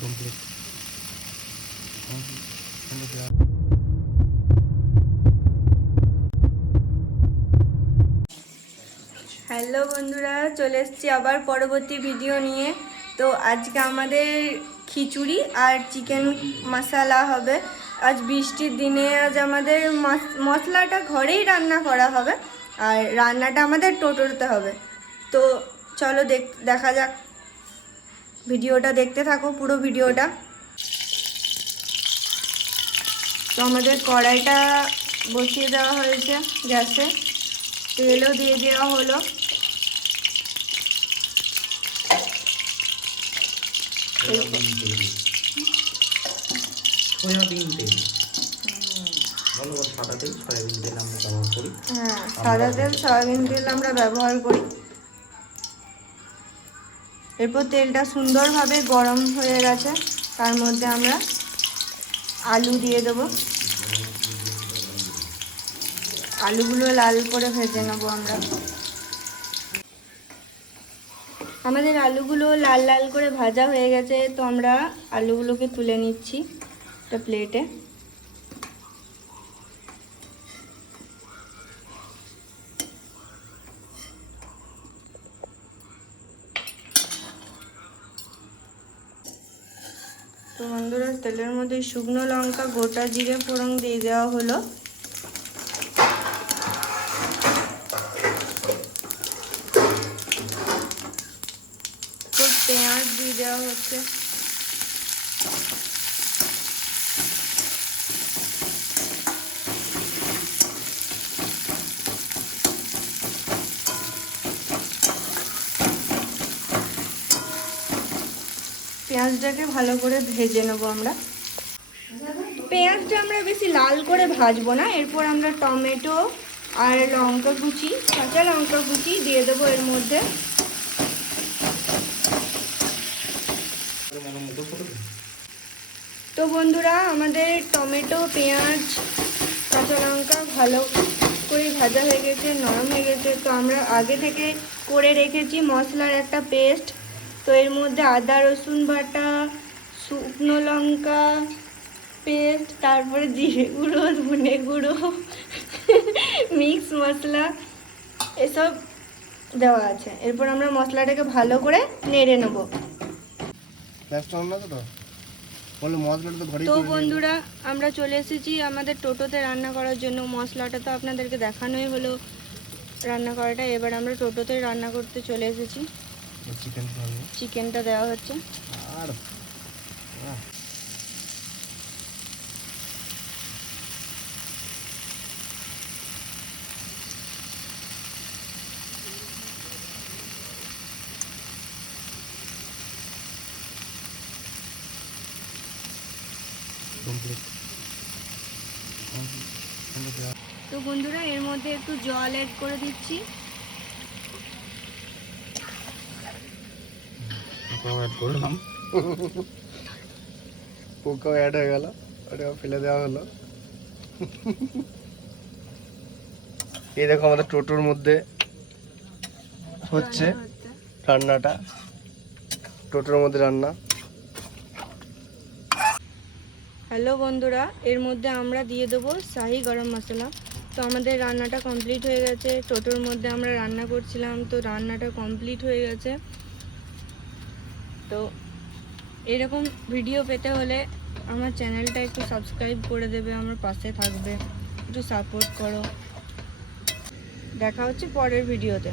Complete. Hello বন্ধুরা, চলে এসেছি আবার পরবর্তী ভিডিও নিয়ে। তো আজকে আমাদের খিচুড়ি আর চিকেন মশলা হবে। আজ বৃষ্টির দিনে আজ আমাদের মশলাটা ঘরেই রান্না করা হবে, আর রান্নাটা আমাদের টোটোতে হবে। তো চলো দেখা যাক, ভিডিওটা দেখতে থাকো পুরো ভিডিওটা। তো আমাদের কড়াইটা বসিয়ে দেওয়া হয়েছে গ্যাসে, তেলও দিয়ে দেওয়া হলো। সয়াবিন তেল, সাদা তেল, সয়াবিন তেল আমরা ব্যবহার করি। হ্যাঁ, সাদা তেল সয়াবিন তেল আমরা ব্যবহার করি। এরপর তেলটা সুন্দরভাবে গরম হয়ে গেছে, তার মধ্যে আমরা আলু দিয়ে দেবো। আলুগুলো লাল করে ভেজে নেবো আমরা। আমাদের আলুগুলো লাল লাল করে ভাজা হয়ে গেছে, তো আমরা আলুগুলোকে তুলে নিচ্ছি একটা প্লেটে। তো বন্ধুরা, তেলের মধ্যে শুকনো লঙ্কা, গোটা জিরে ফোড়ন দিয়ে দেওয়া হলো। তো পেঁয়াজ দিয়ে দেওয়া হচ্ছে। পেঁয়াজটাকে ভালো করে ভেজে নেবো আমরা। পেঁয়াজটা আমরা বেশি লাল করে ভাজবো না। এরপর আমরা টমেটো আর লঙ্কা কুচি, কাঁচা লঙ্কা কুচি দিয়ে দেবো এর মধ্যে। তো বন্ধুরা, আমাদের টমেটো, পেঁয়াজ, কাঁচা লঙ্কা ভালো করে ভাজা হয়ে গেছে, নরম হয়ে গেছে। তো আমরা আগে থেকে করে রেখেছি মশলার একটা পেস্ট। তো এর মধ্যে আদা রসুন বাটা, শুকনো লঙ্কা পেস্ট, তারপরে জিরে গুঁড়ো, ধনে গুঁড়ো, মিক্স মশলা এসব দেওয়া আছে। এরপর আমরা মশলাটাকে ভালো করে নেড়ে নেব। তো বন্ধুরা, আমরা চলে এসেছি আমাদের টোটোতে রান্না করার জন্য। মশলাটা তো আপনাদেরকে দেখানোই হলো রান্না করাটা। এবার আমরা টোটোতে রান্না করতে চলে এসেছি। চিকেনটা দেওয়া হচ্ছে। আর তো বন্ধুরা, এর মধ্যে একটু জল অ্যাড করে দিচ্ছি। পোকাও অ্যাড হয়ে গেল, ওটাও ফেলে দেওয়া হলো। এই দেখো, আমাদের টোটোর মধ্যে হচ্ছে রান্নাটা। টোটোর মধ্যে রান্না। হ্যালো বন্ধুরা, এর মধ্যে আমরা দিয়ে দেবো শাহি গরম মশলা। তো আমাদের রান্নাটা কমপ্লিট হয়ে গেছে। টোটোর মধ্যে আমরা রান্না করছিলাম, তো রান্নাটা কমপ্লিট হয়ে গেছে। তো এরকম ভিডিও পেতে হলে আমার চ্যানেলটা একটু সাবস্ক্রাইব করে দেবে, আমার পাশে থাকবে, একটু সাপোর্ট করো। দেখা হচ্ছে পরের ভিডিওতে।